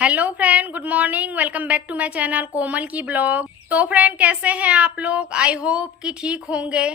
Hello friend, good morning. Welcome back to my channel Komal की blog. तो friend, कैसे हैं आप लोग? आई होप कि ठीक होंगे।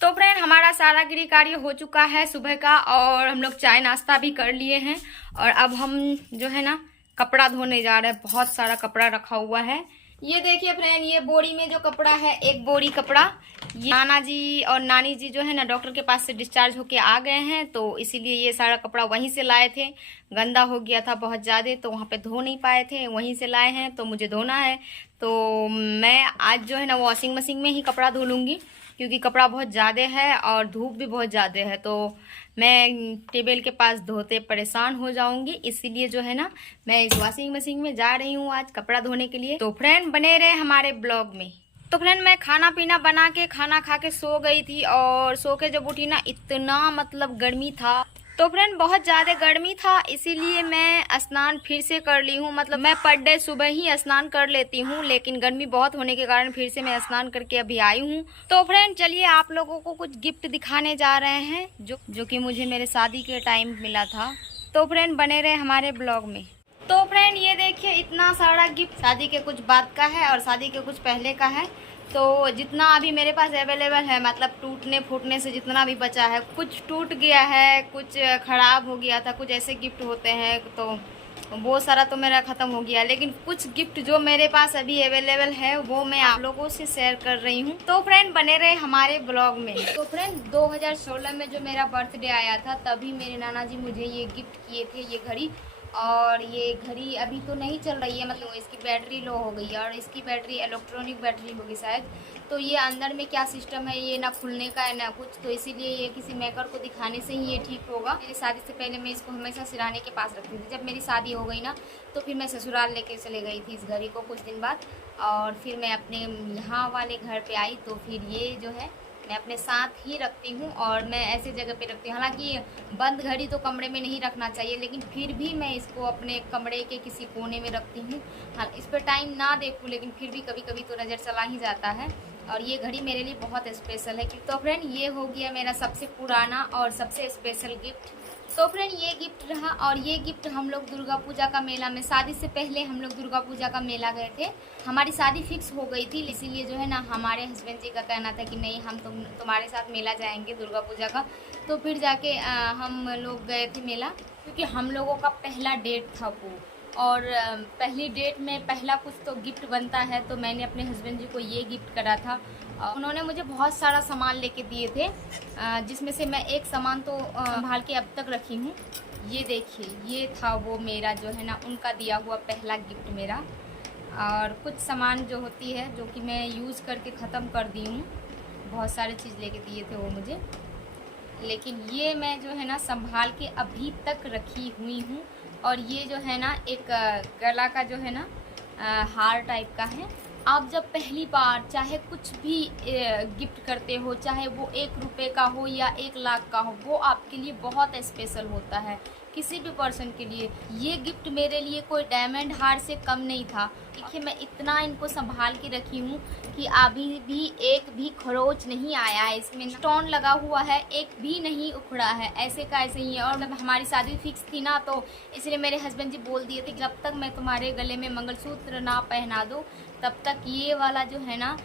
तो फ्रेंड, हमारा सारा गृह कार्य हो चुका है सुबह का, और हम लोग चाय नाश्ता भी कर लिए हैं। और अब हम जो है ना कपड़ा धोने जा रहे हैं। बहुत सारा कपड़ा रखा हुआ है। ये देखिए फ्रेंड, ये बोरी में जो कपड़ा है, एक बोरी कपड़ा। ये नाना जी और नानी जी जो है ना डॉक्टर के पास से डिस्चार्ज होके आ गए हैं, तो इसीलिए ये सारा कपड़ा वहीं से लाए थे। गंदा हो गया था बहुत ज़्यादा, तो वहाँ पे धो नहीं पाए थे, वहीं से लाए हैं, तो मुझे धोना है। तो मैं आज जो है ना वॉशिंग मशीन में ही कपड़ा धो लूँगी, क्योंकि कपड़ा बहुत ज़्यादा है और धूप भी बहुत ज़्यादा है, तो मैं टेबल के पास धोते परेशान हो जाऊंगी। इसीलिए जो है ना मैं इस वॉशिंग मशीन में जा रही हूँ आज कपड़ा धोने के लिए। तो फ्रेंड, बने रहे हमारे ब्लॉग में। तो फ्रेंड, मैं खाना पीना बना के खाना खा के सो गई थी, और सो के जब उठी ना इतना मतलब गर्मी था। तो फ्रेंड, बहुत ज़्यादा गर्मी था, इसीलिए मैं स्नान फिर से कर ली हूँ। मतलब मैं पर डे सुबह ही स्नान कर लेती हूँ, लेकिन गर्मी बहुत होने के कारण फिर से मैं स्नान करके अभी आई हूँ। तो फ्रेंड, चलिए आप लोगों को कुछ गिफ्ट दिखाने जा रहे हैं जो कि मुझे मेरे शादी के टाइम मिला था। तो फ्रेंड, बने रहे हमारे ब्लॉग में। तो फ्रेंड, ये देखिए इतना सारा गिफ्ट शादी के कुछ बाद का है और शादी के कुछ पहले का है। तो जितना अभी मेरे पास अवेलेबल है, मतलब टूटने फूटने से जितना भी बचा है, कुछ टूट गया है, कुछ खराब हो गया था, कुछ ऐसे गिफ्ट होते हैं, तो वो सारा तो मेरा ख़त्म हो गया। लेकिन कुछ गिफ्ट जो मेरे पास अभी अवेलेबल है वो मैं आप लोगों से शेयर कर रही हूँ। तो फ्रेंड, बने रहे हमारे ब्लॉग में। तो फ्रेंड, 2016 में जो मेरा बर्थडे आया था, तभी मेरे नाना जी मुझे ये गिफ्ट किए थे, ये घड़ी। और ये घड़ी अभी तो नहीं चल रही है, मतलब इसकी बैटरी लो हो गई है, और इसकी बैटरी इलेक्ट्रॉनिक बैटरी होगी शायद। तो ये अंदर में क्या सिस्टम है, ये ना खुलने का है ना कुछ, तो इसीलिए ये किसी मेकर को दिखाने से ही ये ठीक होगा। मेरी शादी से पहले मैं इसको हमेशा सिराने के पास रखती थी। जब मेरी शादी हो गई ना, तो फिर मैं ससुराल लेके चले गई थी इस घड़ी को कुछ दिन बाद, और फिर मैं अपने यहाँ वाले घर पे आई, तो फिर ये जो है मैं अपने साथ ही रखती हूँ, और मैं ऐसे जगह पे रखती हूँ। हालांकि बंद घड़ी तो कमरे में नहीं रखना चाहिए, लेकिन फिर भी मैं इसको अपने कमरे के किसी कोने में रखती हूँ। हाँ, इस पर टाइम ना देखूँ, लेकिन फिर भी कभी कभी तो नज़र चला ही जाता है। और ये घड़ी मेरे लिए बहुत स्पेशल है। तो फ्रेंड, ये हो गया मेरा सबसे पुराना और सबसे स्पेशल गिफ्ट। तो फ्रेंड, ये गिफ्ट रहा, और ये गिफ्ट हम लोग दुर्गा पूजा का मेला में, शादी से पहले हम लोग दुर्गा पूजा का मेला गए थे। हमारी शादी फिक्स हो गई थी, इसीलिए जो है ना हमारे हस्बैंड जी का कहना था कि नहीं, हम तुम्हारे साथ मेला जाएंगे दुर्गा पूजा का। तो फिर जाके हम लोग गए थे मेला, क्योंकि हम लोगों का पहला डेट था वो। और पहली डेट में पहला कुछ तो गिफ्ट बनता है, तो मैंने अपने हस्बैंड जी को ये गिफ्ट करा था। उन्होंने मुझे बहुत सारा सामान लेके दिए थे, जिसमें से मैं एक सामान तो संभाल के अब तक रखी हूँ। ये देखिए, ये था वो मेरा जो है ना उनका दिया हुआ पहला गिफ्ट मेरा। और कुछ सामान जो होती है, जो कि मैं यूज़ करके ख़त्म कर दी हूँ। बहुत सारी चीज़ लेके दिए थे वो मुझे, लेकिन ये मैं जो है ना संभाल के अभी तक रखी हुई हूँ। और ये जो है ना एक गला का जो है ना हार टाइप का है। आप जब पहली बार चाहे कुछ भी गिफ्ट करते हो, चाहे वो 1 रुपये का हो या 1 लाख का हो, वो आपके लिए बहुत स्पेशल होता है, किसी भी पर्सन के लिए। ये गिफ्ट मेरे लिए कोई डायमंड हार से कम नहीं था। देखिए, मैं इतना इनको संभाल के रखी हूँ कि अभी भी एक भी खरोच नहीं आया है। इसमें स्टोन लगा हुआ है, एक भी नहीं उखड़ा है, ऐसे का ऐसे ही है। और जब हमारी शादी फिक्स थी ना, तो इसलिए मेरे हस्बैंड जी बोल दिए थे, जब तक मैं तुम्हारे गले में मंगलसूत्र ना पहना दूँ, तब तक ये वाला जो है ना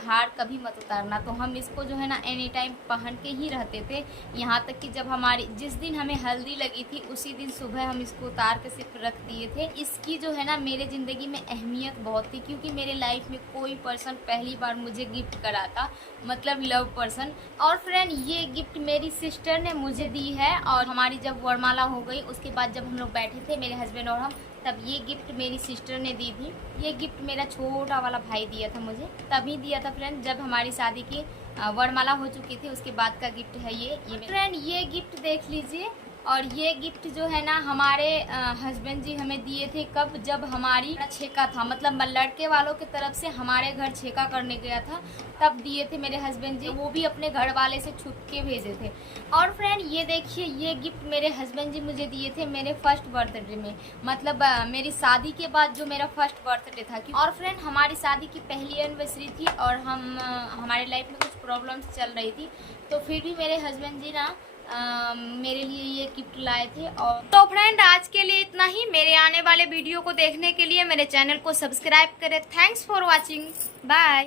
हार कभी मत उतारना। तो हम इसको जो है ना एनी टाइम पहन के ही रहते थे। यहाँ तक कि जब हमारी जिस दिन हमें हल्दी लगी थी, उसी दिन सुबह हम इसको उतार के सिर्फ रख दिए थे। इसकी जो है ना मेरे ज़िंदगी में अहमियत बहुत थी, क्योंकि मेरे लाइफ में कोई पर्सन पहली बार मुझे गिफ्ट करा था, मतलब लव पर्सन। और फ्रेंड, ये गिफ्ट मेरी सिस्टर ने मुझे दी है, और हमारी जब वरमाला हो गई उसके बाद जब हम लोग बैठे थे मेरे हस्बैंड और हम, तब ये गिफ्ट मेरी सिस्टर ने दी थी। ये गिफ्ट मेरा छोटा वाला भाई दिया था मुझे, तभी दिया था फ्रेंड, जब हमारी शादी की वरमाला हो चुकी थी, उसके बाद का गिफ्ट है ये फ्रेंड। ये गिफ्ट देख लीजिए। और ये गिफ्ट जो है ना हमारे हस्बैंड जी हमें दिए थे कब, जब हमारी छेका था, मतलब लड़के वालों की तरफ से हमारे घर छेका करने गया था, तब दिए थे मेरे हस्बैंड जी। वो भी अपने घर वाले से छुप के भेजे थे। और फ्रेंड, ये देखिए, ये गिफ्ट मेरे हस्बैंड जी मुझे दिए थे मेरे फर्स्ट बर्थडे में, मतलब मेरी शादी के बाद जो मेरा फर्स्ट बर्थडे था। और फ्रेंड, हमारी शादी की पहली एनिवर्सरी थी, और हमारे लाइफ में कुछ प्रॉब्लम्स चल रही थी, तो फिर भी मेरे हस्बैंड जी ना मेरे लिए ये गिफ्ट लाए थे। और तो फ्रेंड आज के लिए इतना ही। मेरे आने वाले वीडियो को देखने के लिए मेरे चैनल को सब्सक्राइब करें। Thanks for watching, bye.